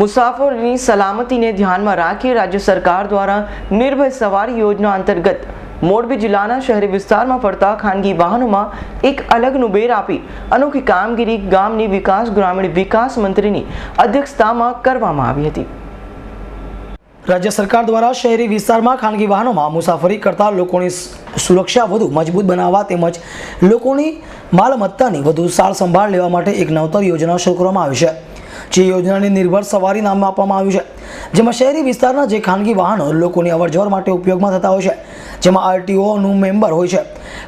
મુસાફરોની સલામતીને ધ્યાનમાં રાખી રાજ્ય સરકાર દ્વારા નિર્ભય સવારી યોજના અંતર્ગત મોરબી જિલ્લાના શહેરી વિસ્તારમાં ફરતા ખાનગી વાહનોમાં એક અલગનું બેર આપી અનોખી કામગીરી ગામની વિકાસ ગ્રામીણ વિકાસ મંત્રીની અધ્યક્ષતામાં કરવામાં આવી હતી। राज्य सरकार द्वारा शहरी विस्तार में खानगी वाहनों में मुसाफरी करता लोगों सुरक्षा વધુ मजबूत बनावा तेमज लोगों मालमत्तानी વધુ सार संभाळ लेवा माटे एक नवतर योजना शुरू करवामां आवी छे। जे योजनाने निर्भर सवारी नाम आपवामां आव्युं छे, जेमां शहरी विस्तारना जे खानगी वाहनो लोकोनी अवरजवर माटे उपयोगमां थता होय छे, जेमां आरटीओ નું मेम्बर होय छे,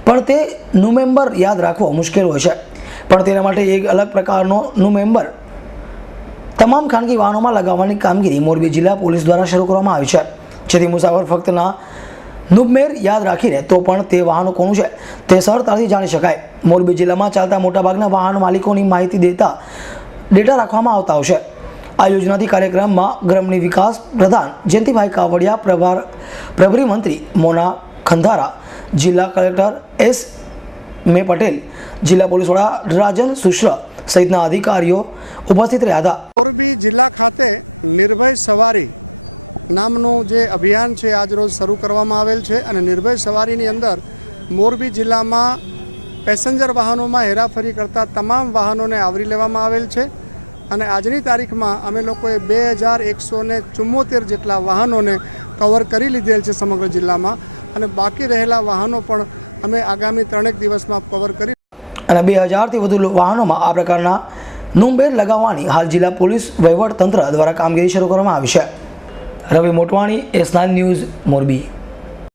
पण ते નું मेम्बर याद राखवो मुश्केल होय छे। पण तेना माटे एक अलग प्रकारनो નું मेम्बर तमाम खानगी वाहनों में लगावવાની कामगीरी मोरबी जिला पुलिस द्वारा शुरू करवामां आवी छे, जेथी मुसाफर फक्त नुमेर याद राखीने तो पण ते वाहनो कोनुं छे ते सरळताथी जाणी शकाय। मोरबी जिल्लामां चालता मोटाभागना वाहन मालिकोनी माहिती डेटा राखवामां आवता होय। आ योजनाथी कार्यक्रममां ग्रामीण विकास प्रधान जयंतीभाई कावड़िया, प्रभारी मंत्री मोना खंधारा, जिला कलेक्टर एस मे पटेल, जिला पुलिस वड़ा राजन सुश्रा सहितना अधिकारीओ उपस्थित रह्या हता। मोरबी जिला खाते निर्भय सवारी नामनु जे अभियान छे आज रोज शरू करवामां आवेल छे अने निर्भय सवारीनी अंदर मोरबी जिल्लामां पेसेंजर वाहनों में हेराफेरी करता तमाम वाहनों ने आवरी लेवामां आवेल छे अने आजनी तारीख में अमे लोकोए 2174 जेटला वाहनों ने कवर करी लीधेल छे समग्र जिल्ला में अने बाकी रहेला वाहनों पण अमे आगामी 3 दिवस में कवर करी અને 2000 થી વધુ વાહનોમાં આ પ્રકારના નુંબેર લગાવવાની હાલ જિલ્લા પોલીસ વહીવટ તંત્ર દ્વારા કામગીરી શરૂ કરવામાં આવી છે। રવિ મોટવાણી, S9 ન્યૂઝ, મોરબી।